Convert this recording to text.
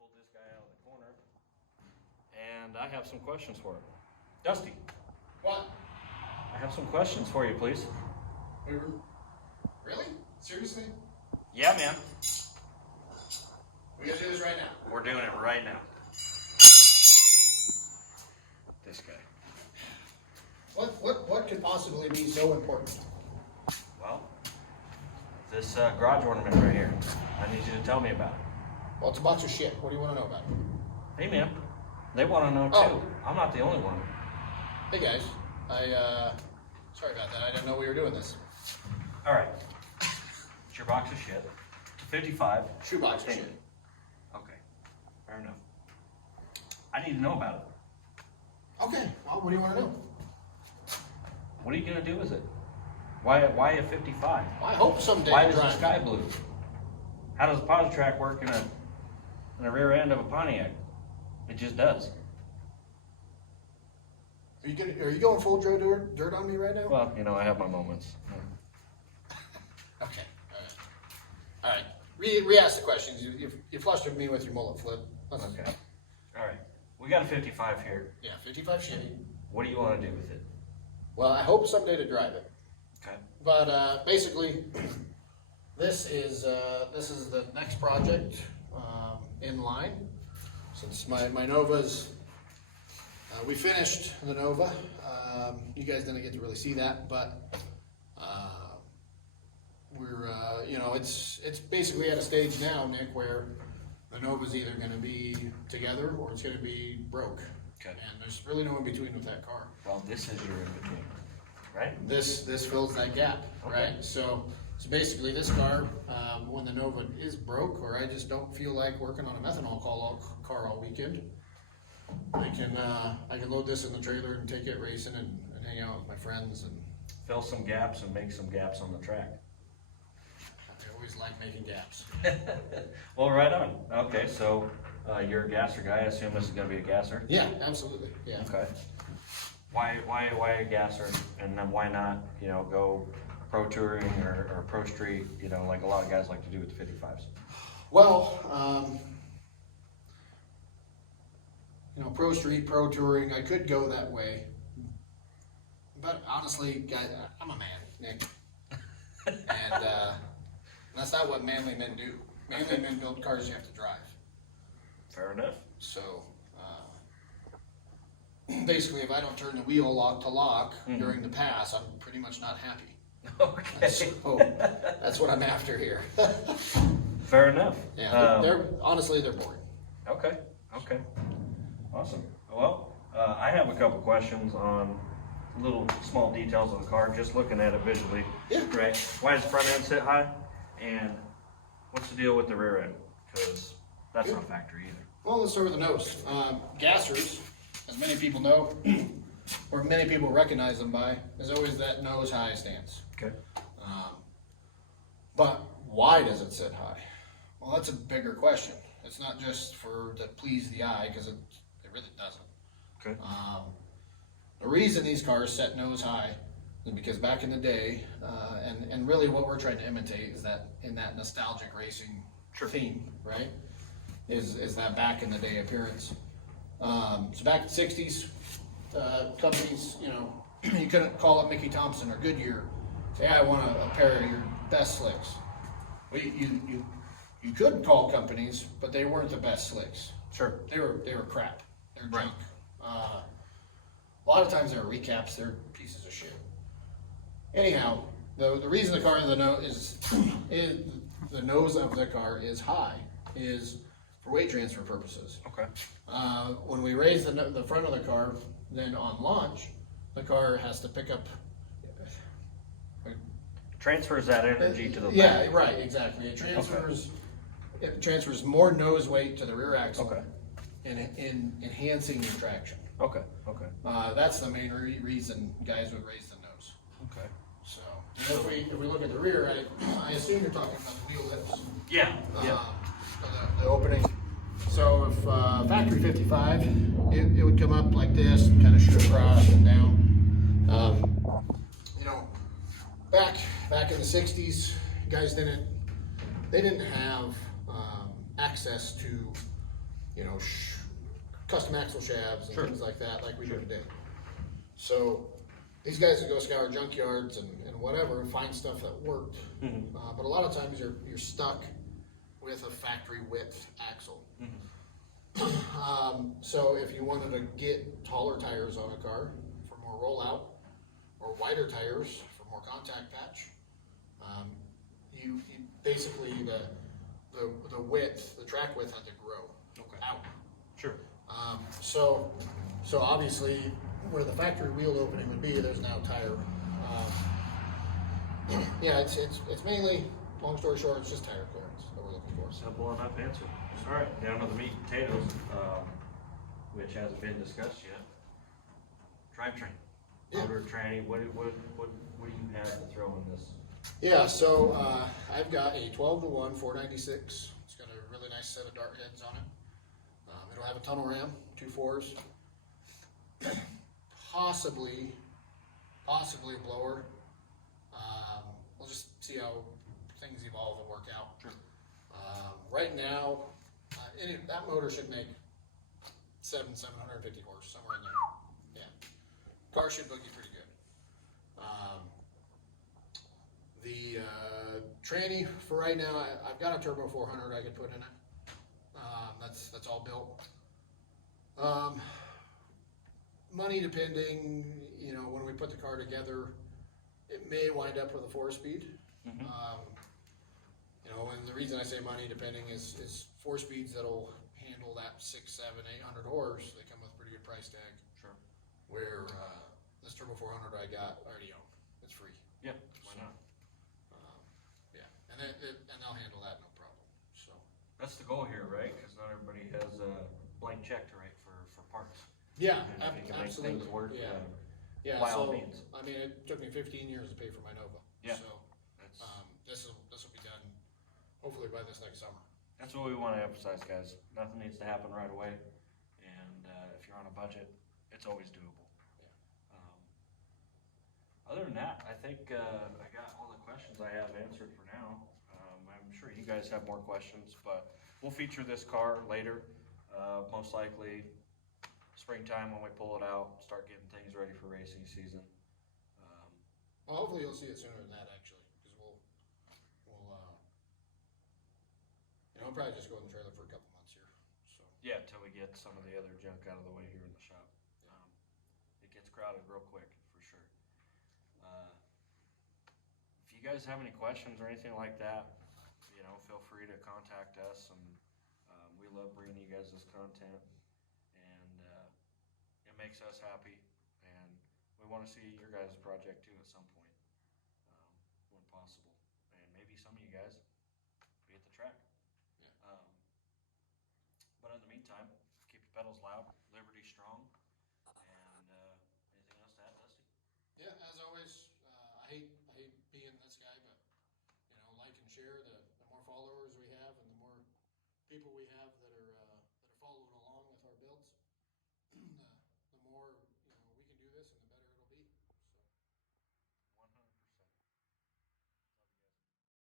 pulled this guy out of the corner, and I have some questions for him. Dusty, What? I have some questions for you, please. Really? Seriously? Yeah, man. We gotta do this right now. We're doing it right now. This guy. What could possibly be so important? Well, this garage ornament right here. I need you to tell me about it. Well, it's a box of shit. What do you want to know about it? Hey, man. They want to know too. Oh. I'm not the only one. Hey guys, sorry about that. I didn't know we were doing this. All right. It's your box of shit. 55. Shoebox of Hey. shit. Okay. Fair enough. I need to know about it. Okay. Well, what do you want to know? What are you gonna do with it? Why a 55? Well, I hope someday. Why you is the drive sky it. blue? How does a positive track work in a rear end of a Pontiac? It just does. Are you going full dirt on me right now? Well, you know, I have my moments. Okay. All right. Re-ask the questions. You flustered me with your mullet flip. Okay. All right. We got a 55 here. Yeah, 55 Chevy. What do you want to do with it? Well, I hope someday to drive it. Okay. But basically, this is the next project in line. Since my Nova's, we finished the Nova. You guys didn't get to really see that, but we're it's basically at a stage now, Nick, where the Nova's either going to be together or it's going to be broke. Okay. And there's really no in between with that car. Well, this is your in between, right? This fills that gap, Okay. right? So basically this car, when the Nova is broke, or I just don't feel like working on a methanol car all weekend, I can load this in the trailer and take it racing and hang out with my friends. And Fill some gaps and make some gaps on the track. I always like making gaps. Well, right on. Okay, so you're a gasser guy. I assume this is going to be a gasser. Yeah, absolutely. Yeah. Okay. Why a gasser, and then why not, go pro touring or pro street, like a lot of guys like to do with the 55s? Well, pro street, pro touring, I could go that way. But honestly, guys, I'm a man, Nick. And that's not what manly men do. Manly men build cars you have to drive. Fair enough. So, basically, if I don't turn the wheel lock to lock during the pass, I'm pretty much not happy. Okay. So, that's what I'm after here. Fair enough. Yeah, they're honestly, they're boring. Okay. Awesome. Well, I have a couple questions on little small details of the car, just looking at it visually. Yeah. Right. Why does the front end sit high? And what's the deal with the rear end? Because that's not factory either. Well, let's start with the nose. Gassers, as many people know, or many people recognize them by, is always that nose high stance. Okay. But why does it sit high? Well, that's a bigger question. It's not just to please the eye, because it really doesn't. Okay. The reason these cars set nose high is because back in the day, and really what we're trying to imitate is that in that nostalgic racing theme, right? Is that back in the day appearance. So back in the 60s, companies, you couldn't call up Mickey Thompson or Goodyear, say, I want a pair of your best slicks. Well, you could call companies, but they weren't the best slicks. Sure. They were crap. They're junk. A lot of times they're recaps. They're pieces of shit. Anyhow, the reason the car in the nose the nose of the car is high is for weight transfer purposes. Okay. When we raise the front of the car, then on launch, the car has to pick up. Transfers that energy to the back. Yeah, right, exactly. It transfers more nose weight to the rear axle. Okay. In enhancing your traction. Okay. That's the main reason guys would raise the nose. Okay. So if we look at the rear, I assume you're talking about the wheel lips. Yeah. The opening. So if factory 55, it would come up like this and kind of shoot across and down. Back in the 60s, guys didn't have access to you know, custom axle shafts and Sure. things like that, like we do Sure. today. So these guys would go scour junkyards and whatever and find stuff that worked. Mhm. But a lot of times you're stuck with a factory width axle. So if you wanted to get taller tires on a car for more rollout, or wider tires for more contact patch, you basically the width, the track width had to grow out. Sure. So obviously where the factory wheel opening would be, there's now tire. Yeah, it's mainly, long story short, it's just tire clearance that we're looking for. Simple enough answer. All right, down to the meat and potatoes, which hasn't been discussed yet. Drivetrain, Yeah. motor tranny. What do you have to throw in this? Yeah, so I've got a 12-to-1 496. It's got a really nice set of dart heads on it. It'll have a tunnel ram, 2 4s, possibly a blower. We'll just see how things evolve and work out. Sure. Right now, that motor should make 750 horse, somewhere in there. Yeah, car should boogie pretty good. The tranny for right now, I've got a turbo 400 I could put in it. That's all built. Money depending, you know, when we put the car together, it may wind up with a 4-speed. You know, and the reason I say money depending is 4-speeds that'll handle that 600, 700, 800 horse. They come with a pretty good price tag. Sure. Where this turbo 400 I got already own. It's free. Yeah. Why not? Yeah, and they'll handle that no problem. So That's the goal here, right? Because not everybody has a blank check to write for parts. yeah, And if you can make absolutely. things work, Yeah, by all so, means. I mean, it took me 15 years to pay for my Nova. Yeah. So That's this will be done hopefully by this next summer. that's what we want to emphasize, guys. Nothing needs to happen right away, and if you're on a budget, it's always doable. Yeah. Other than that, I think I got all the questions I have answered for now. I'm sure you guys have more questions, but we'll feature this car later, most likely springtime when we pull it out, start getting things ready for racing season. Well, hopefully you'll see it sooner than that actually, because we'll you know, I'll probably just go in the trailer for a couple months here. So Yeah, until we get some of the other junk out of the way here in the shop. It gets crowded real quick, for sure. If you guys have any questions or anything like that, you know, feel free to contact us, and we love bringing you guys this content, and it makes us happy, and we want to see your guys' project too at some point, when possible, and maybe some of you guys be at the track. Yeah. But in the meantime, keep your pedals loud, Liberty strong, and anything else to add, Dusty? yeah, as always, I hate being this guy, but you know, like and share. The more followers we have, and the more people we have that are